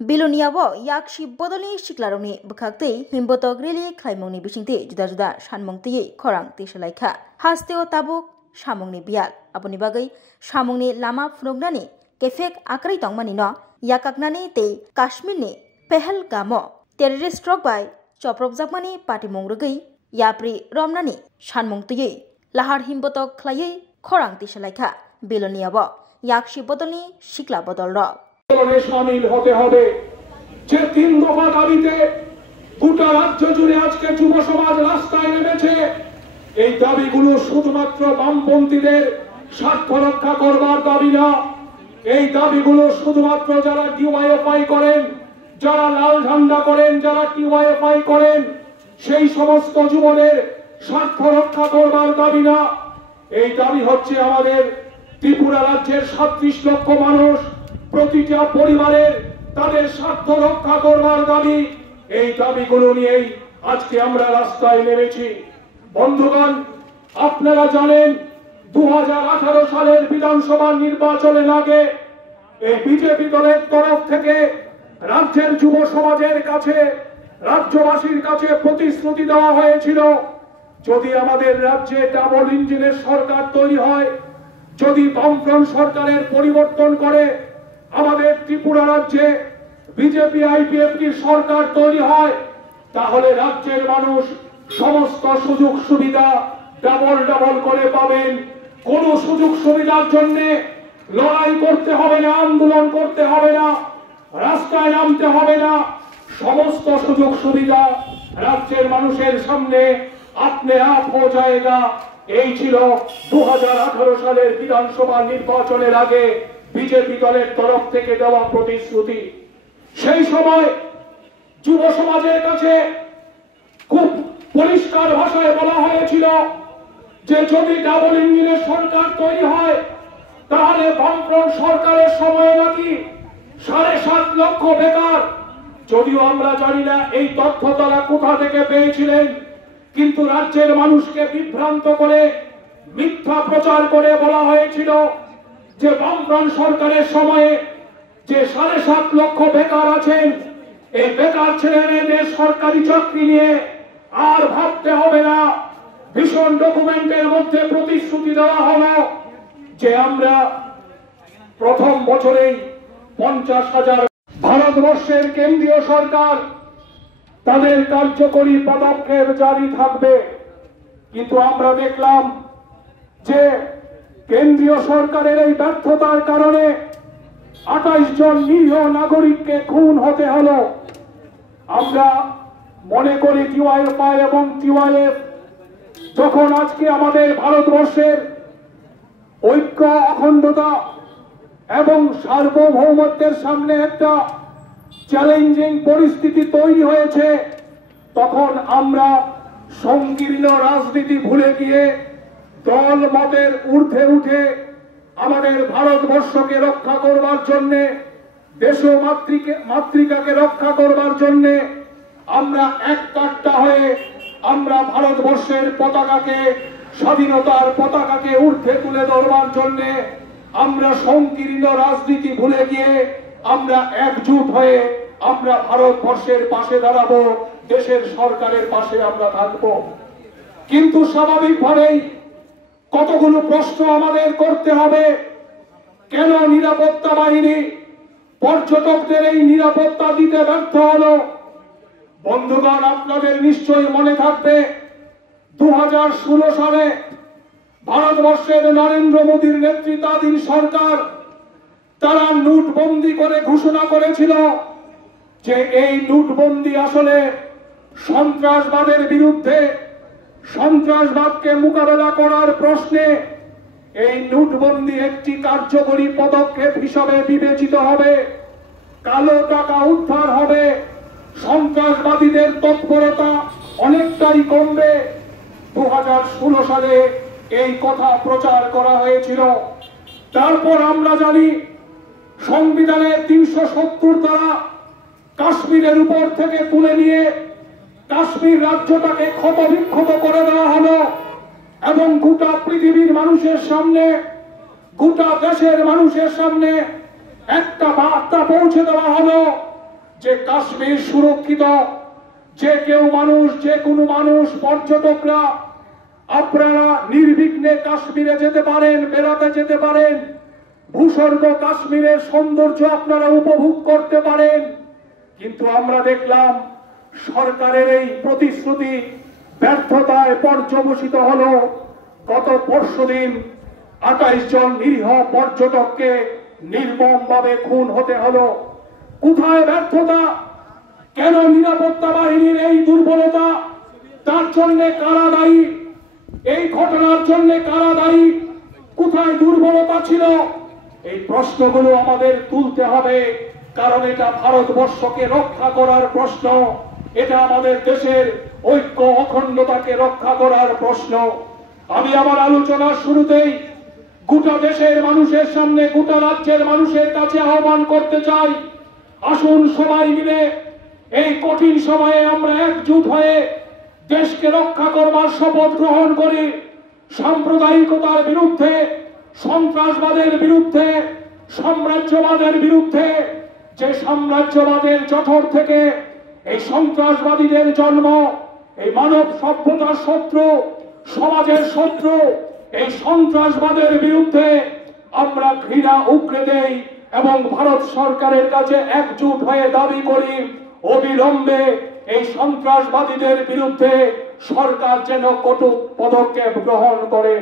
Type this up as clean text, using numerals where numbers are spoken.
Biloniawo yak shibbodoli shiklaroni bkhakte himbotok reli khlaimongni bisingte juda-juda sanmongti khorang tisalaikha hasteo tabuk samongni bial aboni bagai samongni lama phunoknani kefek akrai tongmani no yakaknani te Kashmirni Pahalgamo terrorist stroke by choprokjakmani patimong rugai yapri romnani sanmongti lahar himbotok khlaiye khorang tisalaikha Biloniawo yak shibbodoli shikla bodol ro शामिल होते হবে যে তিন দফা দাবিতে গোটা রাজ্য জুড়ে আজকে যুব সমাজ রাস্তায় নেমেছে এই দাবিগুলো শুধুমাত্র বামপন্থীদের স্বার্থ রক্ষা করবার দাবি না এই দাবিগুলো শুধুমাত্র যারা ডিওয়াইএফআই করেন যারা লাল ঝান্ডা করেন যারা ডিওয়াইএফআই করেন সেই সমস্ত যুবদের স্বার্থ রক্ষা করবার দাবি না এই দাবি হচ্ছে আমাদের ত্রিপুরা রাজ্যের ৩৭ লক্ষ মানুষ প্রতিটা পরিবারের তাদের স্বার্থ রক্ষা করবার দাবি এই দাবিগুলো নিয়েই আজকে আমরা রাস্তায় নেমেছি বন্ধুগণ আপনারা জানেন ২০১৮ সালের বিধানসভা নির্বাচনের আগে এই বিজেপি দলের তরফ থেকে রাজ্যের যুব সমাজের কাছে রাজ্যবাসীর কাছে প্রতিশ্রুতি দেওয়া হয়েছিল যদি আমাদের রাজ্যে ডাবল ইঞ্জিনের সরকার তৈরি হয় যদি বামফ্রন্ট সরকারের পরিবর্তন করে আমাদের ত্রিপুরা রাজ্যে বিজেপি আইপিএফটি সরকার তৈরি হয় তাহলে রাজ্যের মানুষ সমস্ত সুযোগ সুবিধা ডাবল করে পাবেন কোন সুযোগ সুবিধার জন্য লড়াই করতে হবে না আন্দোলন করতে হবে না রাস্তায় নামতে হবে না সমস্ত সুযোগ সুবিধা রাজ্যের মানুষের সামনে আপনি আপ হয়ে যায়গা এই ছিল ২০১৮ সালের বিধানসভা নির্বাচনের আগে বিজেপি দলের তরফ থেকে দেওয়া প্রতিশ্রুতি সেই সময় যুব সমাজের কাছে খুব পরিষ্কার ভাষায় বলা হয়েছিল যে যদি ডাবল ইঞ্জিনের সরকার তৈরি হয় তাহলে বামফ্রন্ট সরকারের সময়ে নাকি ৭.৫ লক্ষ বেকার যদিও আমরা জানি না এই তথ্য তারা কোথা থেকে পেয়েছিলেন কিন্তু রাজ্যের মানুষকে বিভ্রান্ত করে মিথ্যা প্রচার করে বলা হয়েছিল যে বামফ্রন্ট সরকারের সময়ে যে ৭.৫ লক্ষ বেকার আছেন এই বেকার ছেলে মেয়েদের সরকারি চাকরি নিয়ে আর ভাবতে হবে না ভীষণ ডকুমেন্টের মধ্যে প্রতিশ্রুতি দেওয়া হলো যে আমরা প্রথম বছরেই ৫০,০০০ ভারতবর্ষের কেন্দ্রীয় সরকার তাদের কার্যকরী পদক্ষেপ জারি থাকবে কিন্তু আমরা দেখলাম যে কেন্দ্রীয় সরকারের এই ব্যর্থতার কারণে ২৮ জন নিরীহ নাগরিককে খুন হতে হলো আমরা মনে করি ডিওয়াইএফআই এবং টিওয়াইএফ যখন আজকে আমাদের ভারতবর্ষের ঐক্য অখণ্ডতা এবং সার্বভৌমত্বের সামনে একটা চ্যালেঞ্জিং পরিস্থিতি তৈরি হয়েছে তখন আমরা সংকীর্ণ রাজনীতি ভুলে গিয়ে দল মতের ঊর্ধ্বে উঠে আমাদের ভারতবর্ষকে রক্ষা করবার জন্য দেশ মাতৃকাকে রক্ষা করবার জন্য আমরা এককাট্টা হয়ে আমরা ভারতবর্ষের পতাকাকে স্বাধীনতার পতাকাকে ঊর্ধ্বে তুলে ধরবার জন্য আমরা সংকীর্ণ রাজনীতি ভুলে গিয়ে আমরা একজোট হয়ে আমরা ভারতবর্ষের পাশে দাঁড়াবো দেশের সরকারের পাশে আমরা থাকবো কিন্তু স্বাভাবিকভাবেই কতগুলো প্রশ্ন আমাদের করতে হবে কেন নিরাপত্তা বাহিনী পর্যটকদের এই নিরাপত্তা দিতে ব্যর্থ হলো বন্ধুগণ আপনাদের নিশ্চয়ই মনে থাকবে ২০১৬ সালে ভারতবর্ষের নরেন্দ্র মোদীর নেতৃত্বাধীন সরকার তারা নোটবন্দি করে ঘোষণা করেছিল যে এই নোটবন্দি আসলে সন্ত্রাসবাদের বিরুদ্ধে সন্ত্রাসবাদকে মোকাবেলা করার প্রশ্নে এই নোটবন্দি একটি কার্যকরী পদক্ষেপ হিসাবে বিবেচিত হবে কালো টাকা উদ্ধার হবে সন্ত্রাসবাদীদের তৎপরতা অনেকটাই কমবে ২০১৬ সালে এই কথা প্রচার করা হয়েছিল তারপর আমরা জানি সংবিধানের ৩৭০ ধারা কাশ্মীরের উপর থেকে তুলে নিয়ে কাশ্মীর রাজ্যটাকে ক্ষতবিক্ষত করে দেওয়া হলো এবং গোটা পৃথিবীর মানুষের সামনে গোটা দেশের মানুষের সামনে একটা বার্তা পৌঁছে দেওয়া হলো যে কাশ্মীর সুরক্ষিত, যে কেউ মানুষ, যে কোনো মানুষ, পর্যটকরা আপনারা নির্বিঘ্নে কাশ্মীরে যেতে পারেন, বেড়াতে যেতে পারেন, ভূস্বর্গ কাশ্মীরের সৌন্দর্য আপনারা উপভোগ করতে পারেন। কিন্তু আমরা দেখলাম সরকারের এই প্রতিশ্রুতি ব্যর্থতায় পর্যবসিত হলো। গত পরশুদিন 28 জন নিরীহ পর্যটককে নির্মমভাবে খুন হতে হলো। কোথায় ব্যর্থতা? কেন নিরাপত্তা বাহিনীর এই দুর্বলতা? তার জন্য কারা দায়ী? এই ঘটনার জন্য কারা দায়ী? কোথায় দুর্বলতা ছিল? এই প্রশ্নগুলো আমাদের তুলতে হবে, কারণ এটা ভারতবর্ষকে রক্ষা করার প্রশ্ন, এটা আমাদের দেশের ঐক্য অখণ্ডতাকে রক্ষা করার প্রশ্ন। আমি আমার আলোচনার শুরুতেই গোটা দেশের মানুষের সামনে, গোটা রাজ্যের মানুষের কাছে আহ্বান করতে চাই, আসুন সবাই মিলে এই কঠিন সময়ে আমরা একজোট হয়ে দেশকে রক্ষা করবার শপথ গ্রহণ করি। সাম্প্রদায়িকতার বিরুদ্ধে, সন্ত্রাসবাদের বিরুদ্ধে, সাম্রাজ্যবাদের বিরুদ্ধে, যে সাম্রাজ্যবাদের জঠর থেকে এই সন্ত্রাসবাদীদের জন্ম, এই মানব সভ্যতার শত্রু, সমাজের শত্রু, এই সন্ত্রাসবাদের বিরুদ্ধে আমরা ঘৃণা উগরে দেই এবং ভারত সরকারের কাছে একজোট হয়ে দাবি করি, অবিলম্বে এই সন্ত্রাসবাদীদের বিরুদ্ধে সরকার যেন কঠোর পদক্ষেপ গ্রহণ করে।